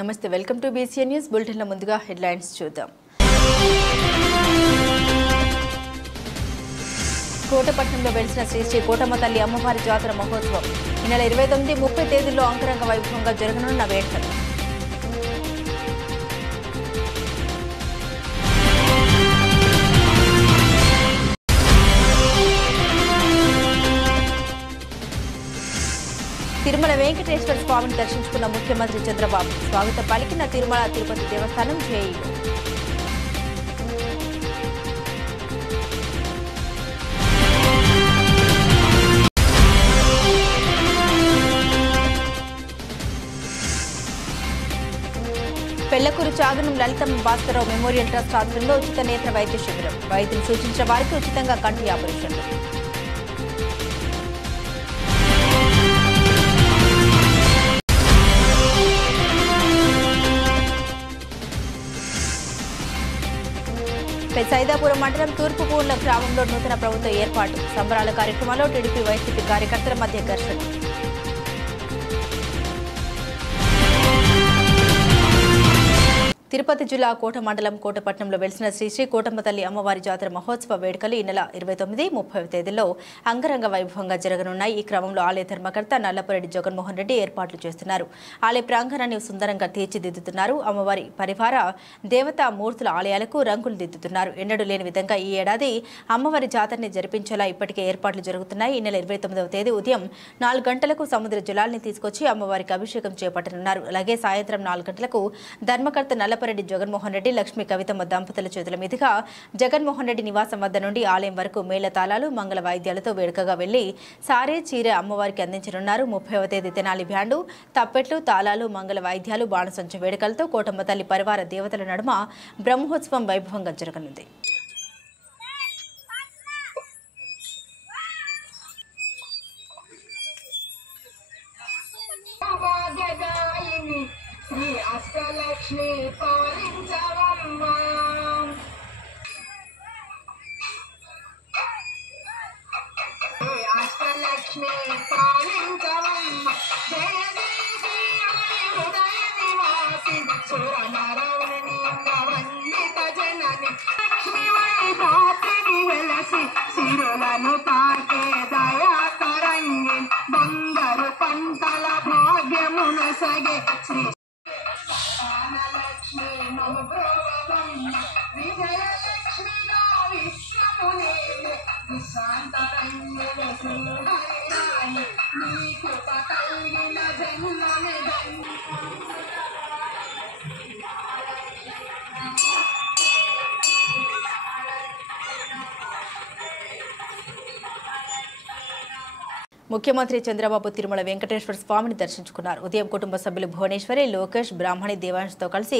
నమస్తే welcome to BCN news బులెటిన్ల ముందుగా headlines చూద్దాం. కోటపట్నంలో వెలిసిన శ్రీ కోటమ్మ తల్లి అమ్మవారి జాతర మహోత్సవం ఈ నెల 29, 30 తేదీల్లో అంగరంగ వైభవంగా జరగనున్న వేడుకలు. తిరుమల వెంకటేశ్వర స్వామిని దర్శించుకున్న ముఖ్యమంత్రి చంద్రబాబు స్వాగతం పలికిన Tirumala Tirupati Devasthanam JEO. Pellakuru Chaganam Lalithamma Bhaskararao memorial trust ఆధ్వర్యంలో ఉచిత నేత్ర వైద్య శిబిరం. వైద్యులు సూచించిన వారికి ఉచితంగా కంటి ఆపరేషన్లు. సైదాపురం మండలం తూర్పుపూర్ల గ్రామంలో నూతన ప్రభుత్వ ఏర్పాటు. సంబరాల కార్యక్రమంలో టీడీపీ వైసీపీ కార్యకర్తల మధ్య ఘర్షణ. తిరుపతి జిల్లా కోట మండలం కోటపట్నంలో వెలిసిన శ్రీ కోటమ్మ తల్లి అమ్మవారి జాతర మహోత్సవ వేడుకలు ఈ నెల 29, 30 తేదీల్లో అంగరంగ వైభవంగా జరగనున్నాయి. ఈ క్రమంలో ఆలయ ధర్మకర్త నల్లపురెడ్డి జగన్మోహన్ రెడ్డి ఏర్పాట్లు చేస్తున్నారు. ఆలయ ప్రాంగణాన్ని సుందరంగా తీర్చిదిద్దుతున్నారు. అమ్మవారి పరివార దేవతా మూర్తుల ఆలయాలకు రంగులు దిద్దుతున్నారు. ఎన్నడూ లేని విధంగా ఈ ఏడాది అమ్మవారి జాతరని జరిపించేలా ఇప్పటికే ఏర్పాట్లు జరుగుతున్నాయి. ఈ నెల 29వ తేదీ ఉదయం 4 గంటలకు సముద్ర జలాల్ని తీసుకొచ్చి అమ్మవారికి అభిషేకం చేపట్టనున్నారు. అలాగే సాయంత్రం 4 గంటలకు ధర్మకర్త నల్లపురెడ్డి జగన్మోహన్ రెడ్డి, లక్ష్మీ కవితమ్మ దంపతుల చేతుల మీదుగా జగన్మోహన్ రెడ్డి నివాసం వద్ద నుండి ఆలయం వరకు మేళతాళాలు, మంగళ వాయిద్యాలతో వేడుకగా వెళ్లి సారే చీర అమ్మవారికి అందించనున్నారు. 30వ తేదీ తెనాలి బ్యాండు, తప్పెట్లు, తాళాలు, మంగళ వాయిద్యాలు, బాణసంచ వేడుకలతో కోటమ్మ తల్లి పరివార దేవతల నడుమ బ్రహ్మోత్సవం వైభవంగా జరగనుంది. శ్రీ అష్టలక్ష్మి పాలించవమ్మ, అష్టలక్ష్మి పాలించవమ్మ, జయదేవి హృదయ నివాసి సురనరవణి వందిత జనని లక్ష్మి వైభాతిని వెలసి సిరులను తాకే దయా తరంగి బంగారు పంటల భాగ్యమును సగే శ్రీ లక్ష్మి విజయలక్ష్మిగా విశ్వమునే విశాంతరంగుల శ్రీహరిరాణి నీ కృప కలిగిన జన్మమే ముఖ్యమంత్రి చంద్రబాబు తిరుమల వెంకటేశ్వర స్వామిని దర్శించుకున్నారు. ఉదయం కుటుంబ సభ్యులు భువనేశ్వరి, లోకేష్, బ్రాహ్మణి, దేవాంశ్తో కలిసి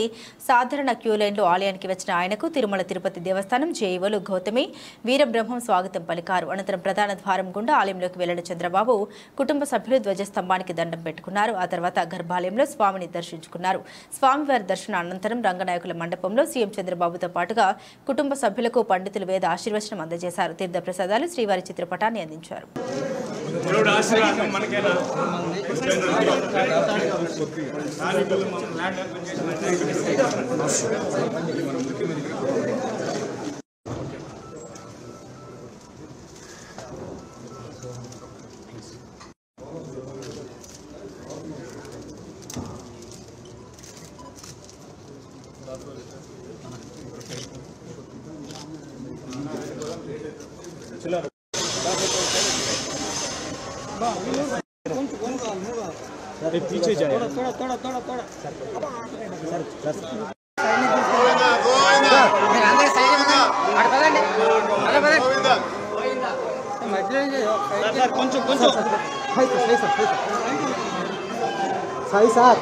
సాధారణ క్యూ లైన్లో ఆలయానికి వచ్చిన ఆయనకు తిరుమల తిరుపతి దేవస్థానం జేఈఓలు గౌతమి, వీరబ్రహ్మం స్వాగతం పలికారు. అనంతరం ప్రధాన ద్వారం గుండా ఆలయంలోకి వెళ్లిన చంద్రబాబు కుటుంబ సభ్యులు ధ్వజస్తంభానికి దండం పెట్టుకున్నారు. ఆ తర్వాత గర్భాలయంలో స్వామిని దర్శించుకున్నారు. స్వామివారి దర్శన అనంతరం రంగనాయకుల మండపంలో సీఎం చంద్రబాబుతో పాటుగా కుటుంబ సభ్యులకు పండితులు వేద ఆశీర్వచనం అందజేశారు. తీర్థప్రసాదాలు, శ్రీవారి చిత్రపటాన్ని అందించారు. पीछे जाए थोड़ा थोड़ा थोड़ा थोड़ा सही साथ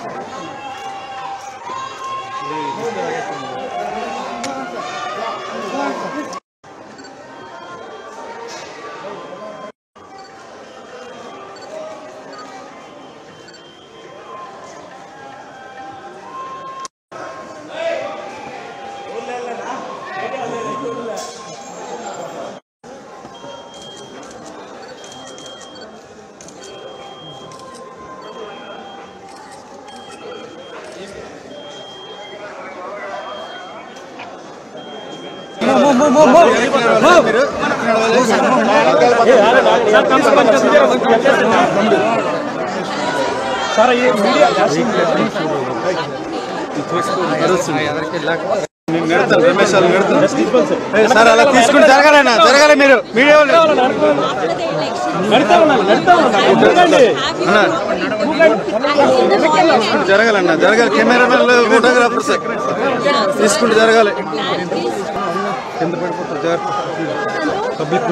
సార్ అలా తీసుకుని జరగాలన్నా జరగాలి మీరు మీడియా జరగాలన్నా జరగాలి కెమెరామెన్లు ఫోటోగ్రాఫర్స్ తీసుకుంటూ జరగాలి కింద పడిపోతారు జాగ్రత్త పబ్లిక్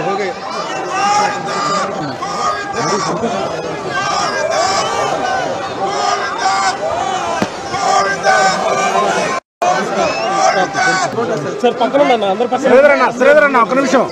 हो गए సార్ పక్కన అందరు పక్కన శ్రీధర్ అన్న ఒక నిమిషం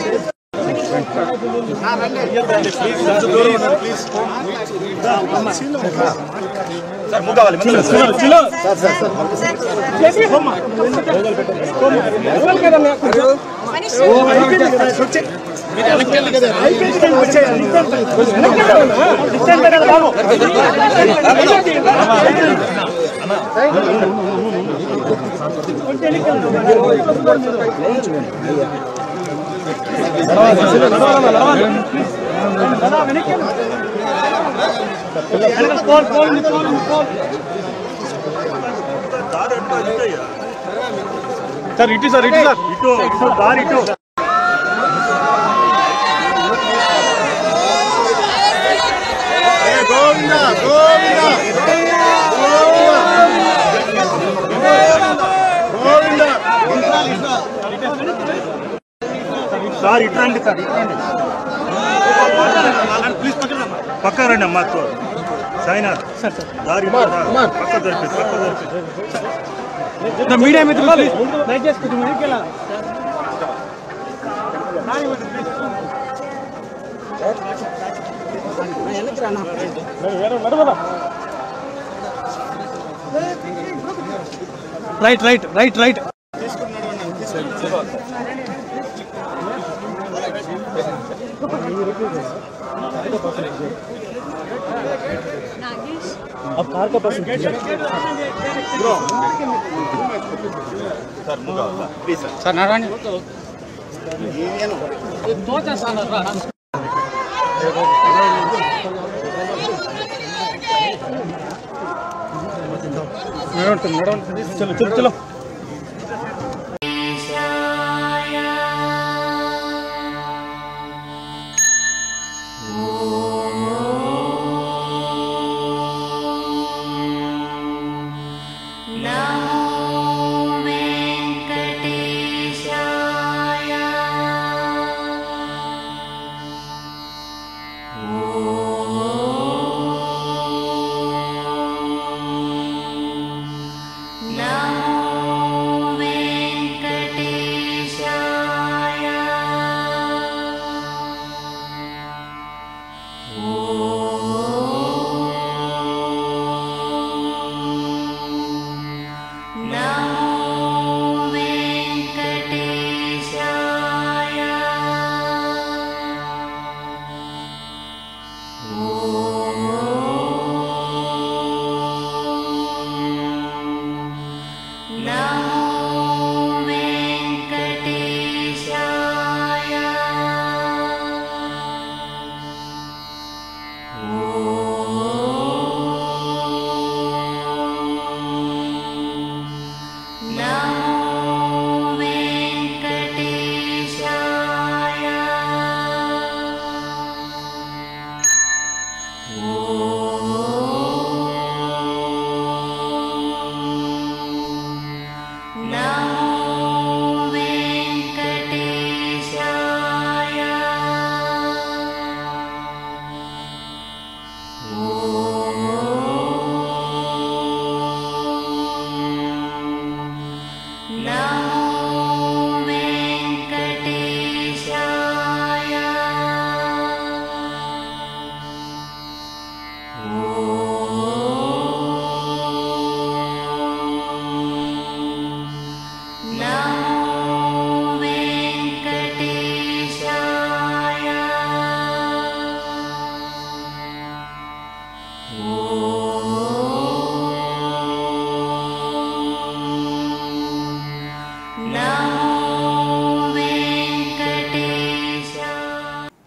సార్ ఇటు సార్ ఇటు సార్ ఇటు దారి ఇటు సార్ ఇటు రండి సార్ ఇటు రండి ప్లీజ్ పక్క రండి అమ్మా సాయినాథ్ దారి పక్క దొరికింది పక్క దొరికింది మీడియా మిత్రులు దయచేసి రైట్ రైట్ రైట్ రైట్ अब कार का पास सर नारायण चलो चलो चलो Namo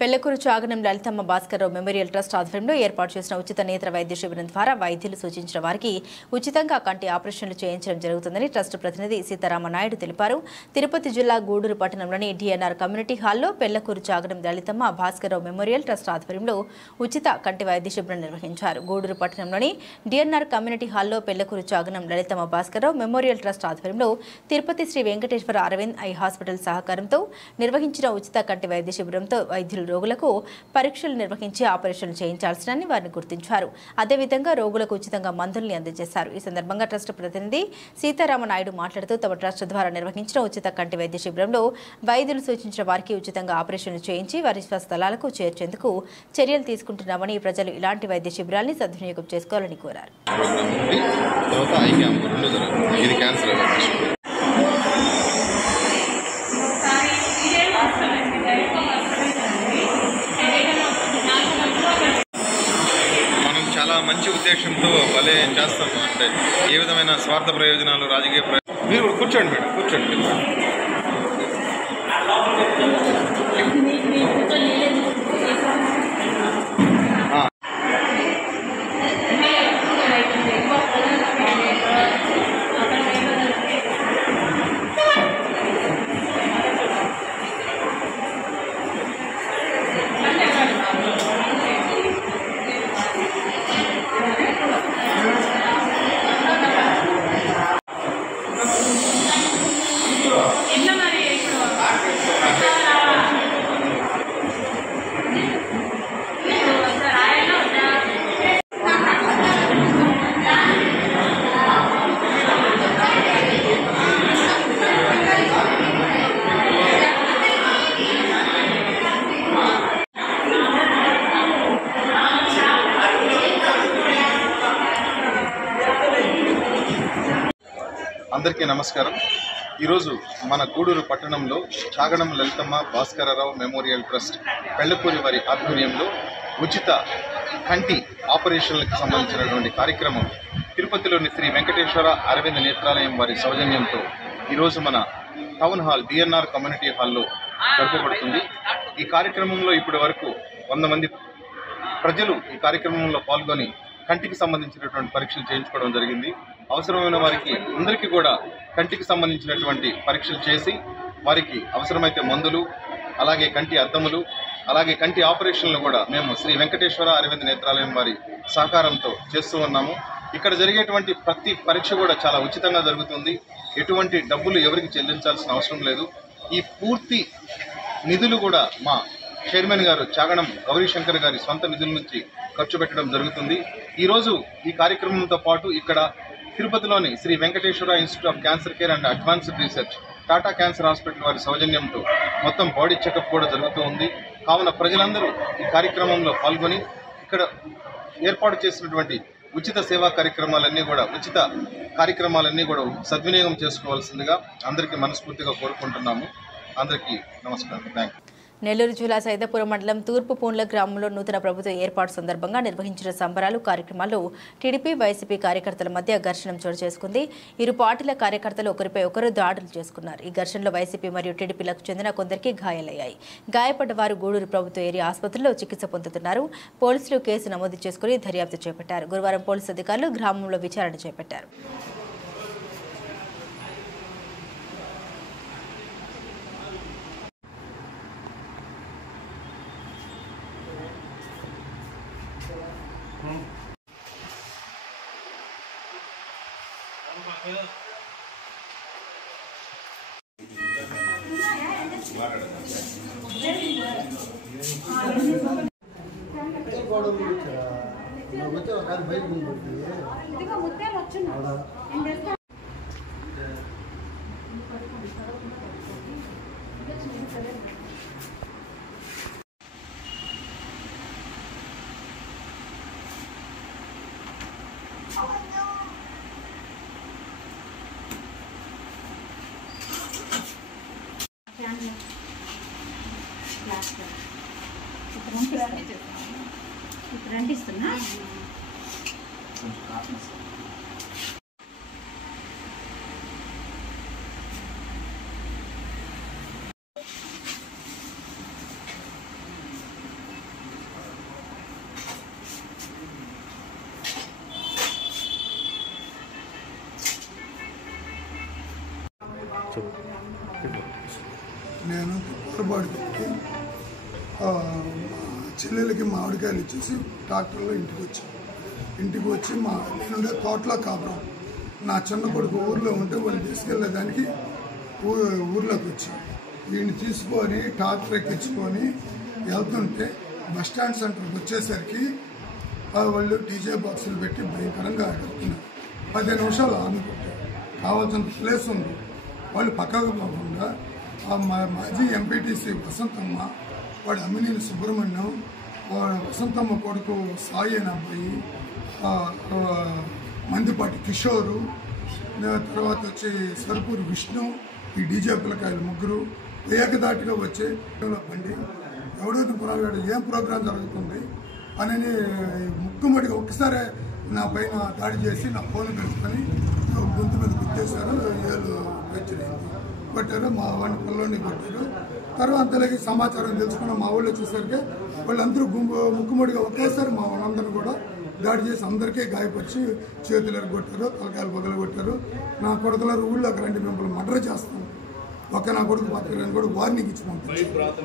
Pellakuru Chaganam Lalithamma Bhaskarrao memorial trust ఆధ్వర్యంలో ఏర్పాటు చేసిన ఉచిత నేత్ర వైద్య శిబిరం ద్వారా వైద్యులు సూచించిన వారికి ఉచితంగా కంటి ఆపరేషన్లు చేయించడం జరుగుతుందని ట్రస్ట్ ప్రతినిధి సీతారామనాయుడు తెలిపారు. తిరుపతి జిల్లా గూడూరు పట్టణంలోని డిఎన్ఆర్ కమ్యూనిటీ హాల్లో పెళ్లకూరు చాగనం లలితమ్మ భాస్కర్రావు మెమోరియల్ ట్రస్ట్ ఆధ్వర్యంలో ఉచిత కంటి వైద్య శిబిరం నిర్వహించారు. గూడూరు పట్టణంలోని డిఎన్ఆర్ కమ్యూనిటీ హాల్లో పెళ్లకూరు చాగనం లలితమ్మ భాస్కర్రావు మెమోరియల్ ట్రస్ట్ ఆధ్వర్యంలో తిరుపతి శ్రీ వెంకటేశ్వర అరవింద్ ఐ హాస్పిటల్ సహకారంతో నిర్వహించిన ఉచిత కంటి వైద్య శిబిరంతో వైద్యులు రోగులకు పరీక్షలు నిర్వహించి ఆపరేషన్లు చేయించాల్సినని వారిని గుర్తించారు. అదేవిధంగా రోగులకు ఉచితంగా మందుల్ని అందజేశారు. ఈ సందర్భంగా ట్రస్ట్ ప్రతినిధి సీతారామనాయుడు మాట్లాడుతూ తమ ట్రస్ట్ ద్వారా నిర్వహించిన ఉచిత కంటి వైద్య శిబిరంలో వైద్యులు సూచించిన వారికి ఉచితంగా ఆపరేషన్లు చేయించి వారి స్వస్థలాలకు చేర్చేందుకు చర్యలు తీసుకుంటున్నామని ప్రజలు ఇలాంటి వైద్య శిబిరాల్ని సద్వినియోగం చేసుకోవాలని కోరారు. చాలా మంచి ఉద్దేశంతో భలే చేస్తాము. అంటే ఏ విధమైన స్వార్థ ప్రయోజనాలు రాజకీయ మీరు కూర్చోండి మేడం, కూర్చోండి మీరు. అందరికీ నమస్కారం. ఈరోజు మన గూడూరు పట్టణంలో చాగనం లలితమ్మ భాస్కరరావు మెమోరియల్ ట్రస్ట్ పెళ్లకూరి వారి ఆధ్వర్యంలో ఉచిత కంటి ఆపరేషన్లకు సంబంధించినటువంటి కార్యక్రమం తిరుపతిలోని శ్రీ వెంకటేశ్వర అరవింద్ నేత్రాలయం వారి సౌజన్యంతో ఈరోజు మన టౌన్ హాల్ డిఎన్ఆర్ కమ్యూనిటీ హాల్లో జరపబడుతుంది. ఈ కార్యక్రమంలో ఇప్పటి వరకు 100 మంది ప్రజలు ఈ కార్యక్రమంలో పాల్గొని కంటికి సంబంధించినటువంటి పరీక్షలు చేయించుకోవడం జరిగింది. అవసరమైన వారికి అందరికీ కూడా కంటికి సంబంధించినటువంటి పరీక్షలు చేసి వారికి అవసరమైతే మందులు, అలాగే కంటి అద్దములు, అలాగే కంటి ఆపరేషన్లు కూడా మేము శ్రీ వెంకటేశ్వర అరవింద్ నేత్రాలయం వారి సహకారంతో చేస్తూ ఉన్నాము. ఇక్కడ జరిగేటువంటి ప్రతి పరీక్ష కూడా చాలా ఉచితంగా జరుగుతుంది. ఎటువంటి డబ్బులు ఎవరికి చెల్లించాల్సిన అవసరం లేదు. ఈ పూర్తి నిధులు కూడా మా చైర్మన్ గారు చాగనం గౌరీశంకర్ గారి సొంత నిధుల నుంచి ఖర్చు పెట్టడం జరుగుతుంది. ఈరోజు ఈ కార్యక్రమంతో పాటు ఇక్కడ తిరుపతిలోని Sri Venkateswara institute of cancer care and advanced research Tata cancer hospital వారి సౌజన్యంతో మొత్తం బాడీ చెకప్ కూడా జరుగుతూ ఉంది. కావున ప్రజలందరూ ఈ కార్యక్రమంలో పాల్గొని ఇక్కడ ఏర్పాటు చేసినటువంటి ఉచిత సేవా కార్యక్రమాలన్నీ కూడా సద్వినియోగం చేసుకోవాల్సిందిగా అందరికీ మనస్ఫూర్తిగా కోరుకుంటున్నాము. అందరికీ నమస్కారం. Thank you. నెల్లూరు జిల్లా సైదాపురం మండలం తూర్పు పూండ్ల గ్రామంలో నూతన ప్రభుత్వ ఏర్పాటు సందర్భంగా నిర్వహించిన సంబరాలు కార్యక్రమాల్లో టీడీపీ వైసీపీ కార్యకర్తల మధ్య ఘర్షణ చోటు చేసుకుంది. ఇరు పార్టీల కార్యకర్తలు ఒకరిపై ఒకరు దాడులు చేసుకున్నారు. ఈ ఘర్షణలో వైసీపీ మరియు టీడీపీలకు చెందిన కొందరికి గాయాలయ్యాయి. గాయపడ్డ వారు గూడూరు ప్రభుత్వ ఏరియా ఆసుపత్రిలో చికిత్స పొందుతున్నారు. పోలీసులు కేసు నమోదు చేసుకుని దర్యాప్తు చేపట్టారు. గురువారం పోలీసు అధికారులు గ్రామంలో విచారణ చేపట్టారు. రండిస్తున్నా నేను పొరపాటు చెల్లెలకి మామిడికాయలు ఇచ్చేసి ట్రాక్టర్లో ఇంటికి వచ్చి నేనుండే తోటలో కాపురం. నా చిన్న కొడుకు ఊర్లో ఉంటే వాళ్ళు తీసుకెళ్లేదానికి ఊర్లోకి వచ్చాను. వీడిని తీసుకొని ట్రాక్టర్ ఎక్కించుకొని వెళ్తుంటే బస్టాండ్ సెంటర్కి వచ్చేసరికి వాళ్ళు డీజే బాక్సులు పెట్టి భయంకరంగా ఆడుతున్నారు. 15 నిమిషాలు ఆడుకుంటారు. కావాల్సిన ప్లేస్ ఉంది. వాళ్ళు పక్కకు పోకుండా మాజీ ఎంపీటీసీ వసంతమ్మ, వాడు అమ్మినేని సుబ్రహ్మణ్యం, వసంతమ్మ కొడుకు సాయి అనే అబ్బాయి, మందిపాటి కిషోరు, తర్వాత వచ్చి సరుపూరు విష్ణు, ఈ డీజే పిల్లకాయలు ముగ్గురు ఏకదాటిగా వచ్చి బండి ఎవడైతే పురాగాడు ఏం ప్రోగ్రాం జరుగుతుంది అని ముక్కుమడిగా ఒక్కసారి నా పైన దాడి చేసి నా ఫోన్ పెట్టుకొని గొంతు మీద గుర్తేశారు. ఏళ్ళు కొట్టారు. మా వాడిని పిల్లోని కొట్టారు. తర్వాతలకి సమాచారం తెలుసుకున్న మా ఊళ్ళో చూసరికి వాళ్ళందరూ ముక్కుమడిగా ఒకేసారి మా వాళ్ళందరూ కూడా దాడి చేసి అందరికీ గాయపరిచి చేతులు కొట్టారు, తలకాయలు పగలు కొట్టారు. నా కొడుకుల ఊళ్ళోకి రండి మిమ్మల్ని మర్డర్ చేస్తాను, నా కొడుకు పక్కన కూడా వార్నింగ్ ఇచ్చి పంపించారు.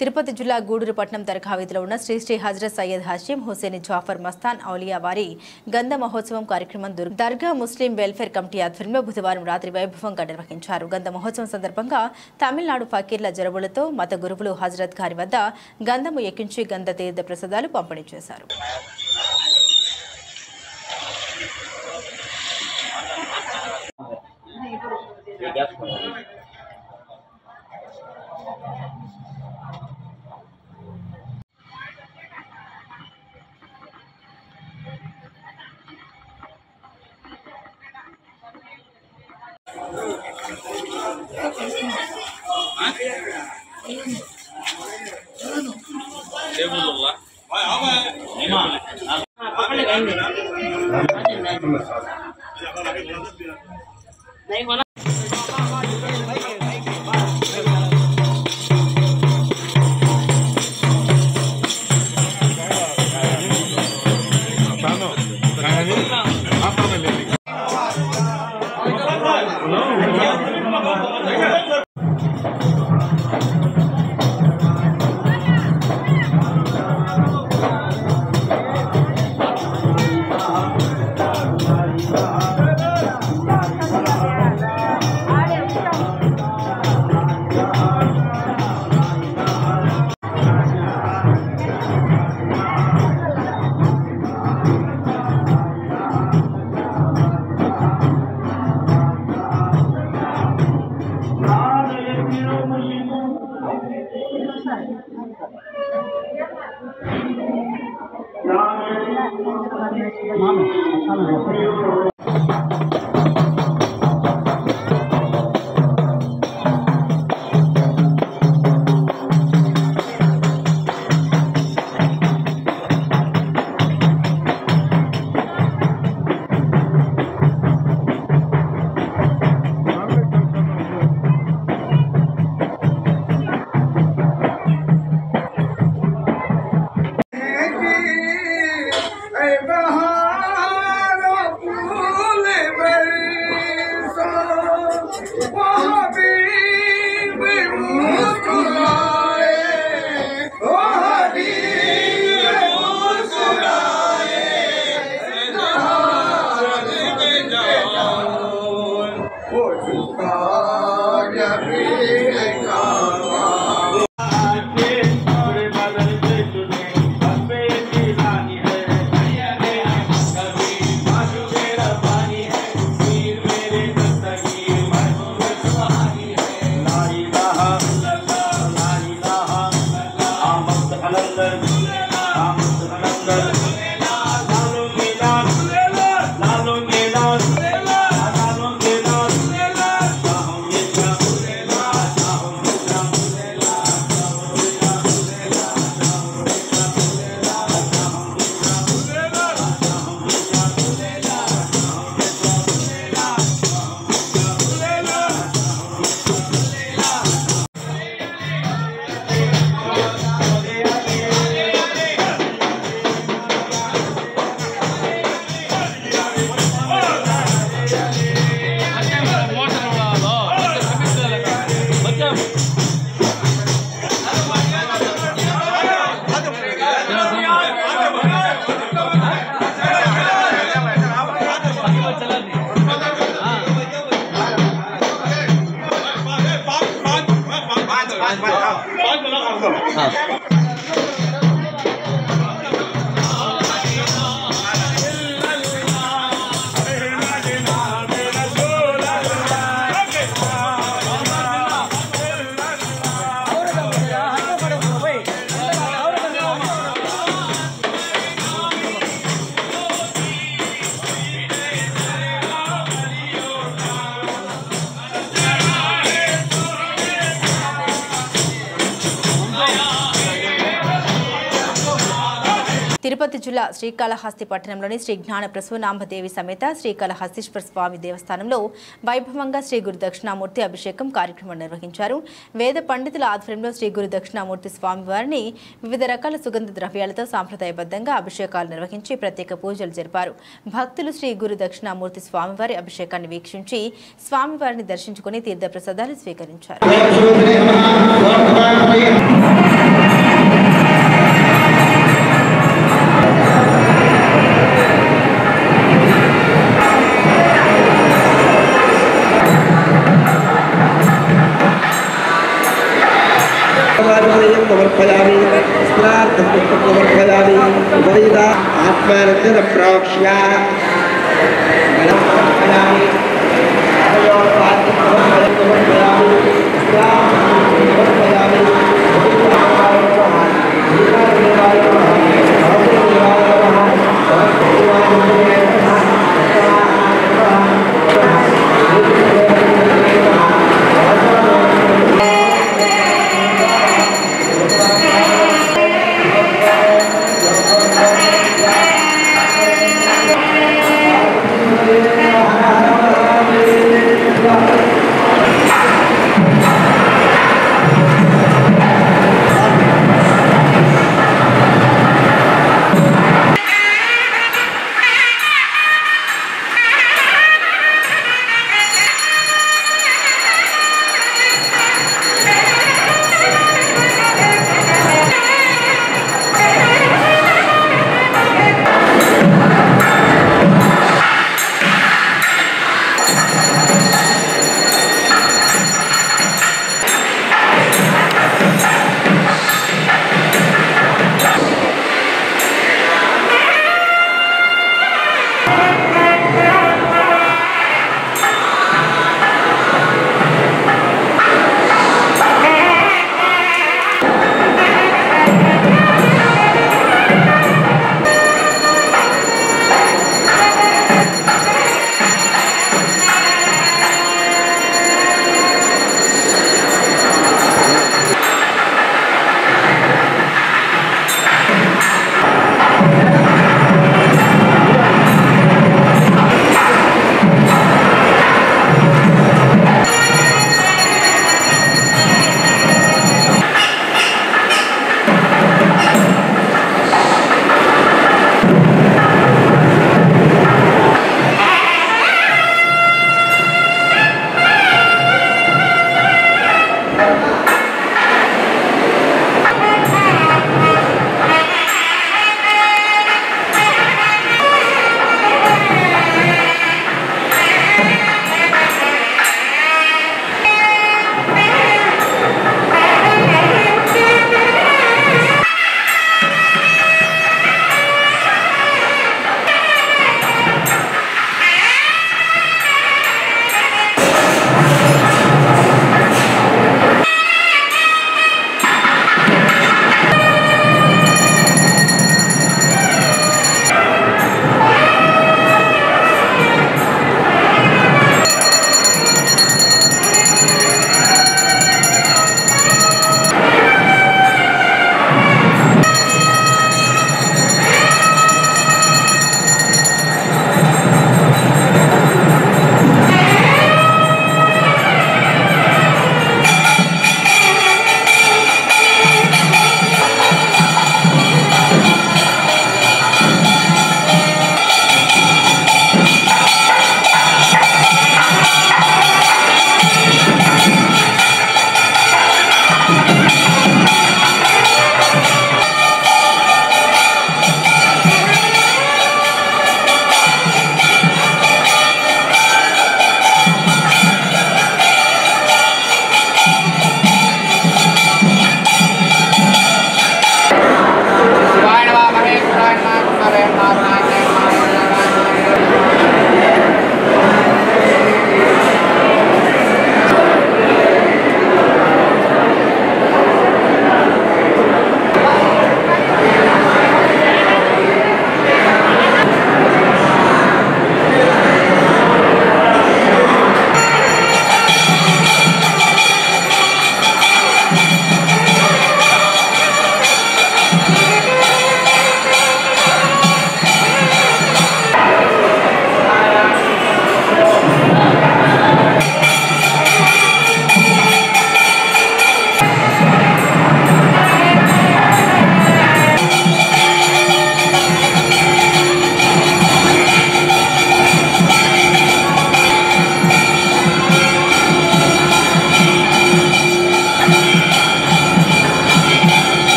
తిరుపతి జిల్లా గూడూరు పట్టణం దర్గా వీధిలో ఉన్న శ్రీ శ్రీ హజరత్ సయ్యద్ హషీం హుసేన్ జాఫర్ మస్తాన్ ఔలియా వారి గంధ మహోత్సవం కార్యక్రమం దర్గా ముస్లిం వెల్ఫేర్ కమిటీ ఆధ్వర్యంలో బుధవారం రాత్రి వైభవంగా నిర్వహించారు. గంధ మహోత్సవం సందర్భంగా తమిళనాడు ఫకీర్ల జరబులతో మత గురువులు హజరత్ గారి వద్ద గంధము ఎక్కించి గంధ తీర్థ ప్రసాదాలు పంపిణీ చేశారు. बहार తిరుపతి జిల్లా శ్రీకాళహస్తి పట్టణంలోని శ్రీ జ్ఞాన ప్రసూనాంబదేవి సమేత శ్రీకాళహస్తీశ్వర స్వామి దేవస్థానంలో వైభవంగా శ్రీ గురు దక్షిణామూర్తి అభిషేకం కార్యక్రమం నిర్వహించారు. వేద పండితుల ఆధ్వర్యంలో శ్రీ గురు దక్షిణామూర్తి స్వామి వారిని వివిధ రకాల సుగంధ ద్రవ్యాలతో సాంప్రదాయబద్ధంగా అభిషేకాలు నిర్వహించి ప్రత్యేక పూజలు జరిపారు. భక్తులు శ్రీ గురు దక్షిణామూర్తి స్వామివారి అభిషేకాన్ని వీక్షించి స్వామివారిని దర్శించుకుని తీర్థప్రసాదాలు స్వీకరించారు.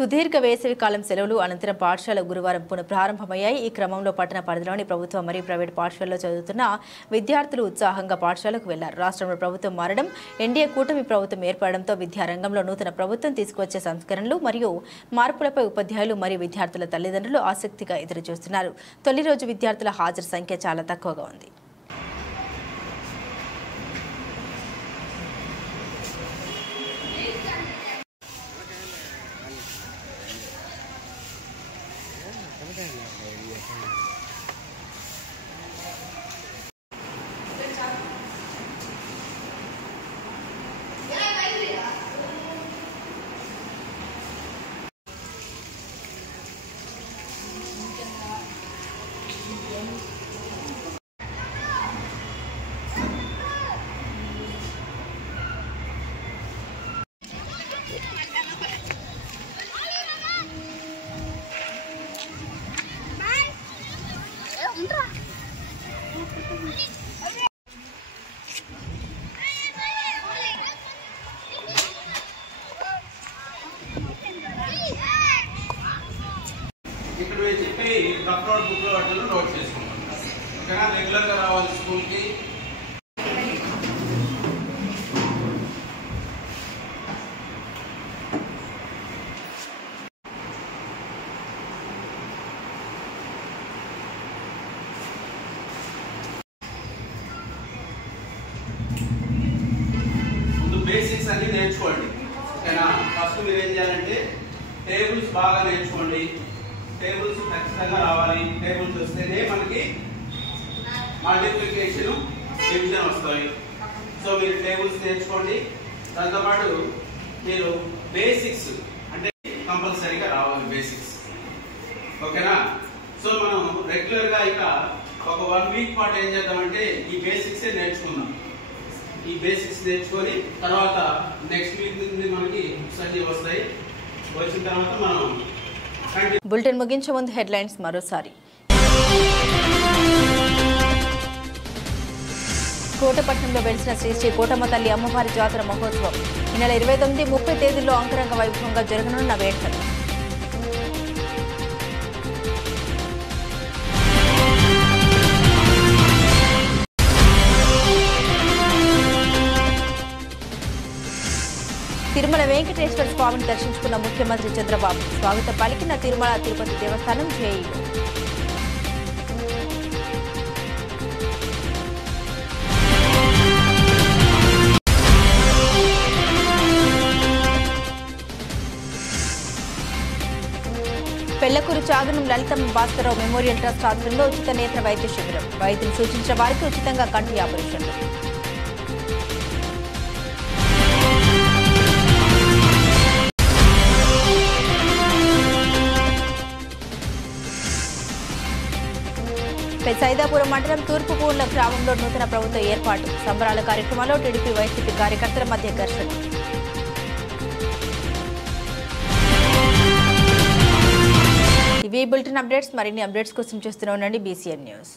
సుదీర్ఘ వేసవి కాలం సెలవులు అనంతరం పాఠశాల గురువారం పునఃప్రారంభమయ్యాయి. ఈ క్రమంలో పట్టణ పరిధిలోని ప్రభుత్వ మరియు ప్రైవేట్ పాఠశాలలో చదువుతున్న విద్యార్థులు ఉత్సాహంగా పాఠశాలకు వెళ్లారు. రాష్ట్రంలో ప్రభుత్వం మారడం, ఎన్డీఏ కూటమి ప్రభుత్వం ఏర్పడడంతో విద్యారంగంలో నూతన ప్రభుత్వం తీసుకువచ్చే సంస్కరణలు మరియు మార్పులపై ఉపాధ్యాయులు మరియు విద్యార్థుల తల్లిదండ్రులు ఆసక్తిగా ఎదురుచూస్తున్నారు. తొలి రోజు విద్యార్థుల హాజరు సంఖ్య చాలా తక్కువగా ఉంది. ఇక్కడ చెప్పి రఫ్ నోట్ బుక్ లో వాటిలో నోట్ చేసుకుంటాం. ఓకేనా? రెగ్యులర్ గా రావాలి స్కూల్ కి. ముందు బేసిక్స్ అన్ని నేర్చుకోండి. ఓకేనా? ఫస్ట్ మీరు ఏం చేయాలంటే టేబుల్స్ బాగా నేర్చుకోండి. టేబుల్స్ ఖచ్చితంగా రావాలి. టేబుల్స్ వస్తేనే మనకి మల్టిప్లికేషన్, డివిజన్ వస్తాయి. సో మీరు టేబుల్స్ నేర్చుకోండి. దాంతోపాటు మీరు బేసిక్స్ అంటే కంపల్సరీగా రావాలి బేసిక్స్. ఓకేనా? సో మనం రెగ్యులర్ గా ఇక ఒక 1 వీక్ పాటు ఏం చేద్దామంటే ఈ బేసిక్స్ నేర్చుకుందాం. ఈ బేసిక్స్ నేర్చుకొని తర్వాత నెక్స్ట్ వీక్ నుండి మనకి బుక్స్ అన్ని వస్తాయి. వచ్చిన తర్వాత మనం బులెటిన్ ముగించే ముందు హెడ్లైన్స్ మరోసారి. కోటపట్నంలో వెలిసిన శ్రీ కోటమ్మ తల్లి అమ్మవారి జాతర మహోత్సవం ఈ నెల 29, 30 తేదీల్లో అంగరంగ వైభవంగా జరగనున్న వేడుకలు. తిరుమల వెంకటేశ్వర స్వామిని దర్శించుకున్న ముఖ్యమంత్రి చంద్రబాబు. స్వాగతం పలికిన Tirumala Tirupati Devasthanam JEO. Pellakuru Chaganam Lalithamma Bhaskararao memorial trust ఆధ్వర్యంలో ఉచిత నేత్ర వైద్య శిబిరం. వైద్యులు సూచించిన వారికి ఉచితంగా కంటి ఆపరేషన్లు. సైదాపురం మండలం తూర్పుపూర్ల గ్రామంలో నూతన ప్రభుత్వ ఏర్పాటు. సంబరాల కార్యక్రమంలో టీడీపీ వైసీపీ కార్యకర్తల మధ్య ఘర్షణ. ఇవి బులెటిన్ అప్డేట్స్. మరిన్ని అప్డేట్స్ కోసం చూస్తూనే ఉండండి BCN న్యూస్.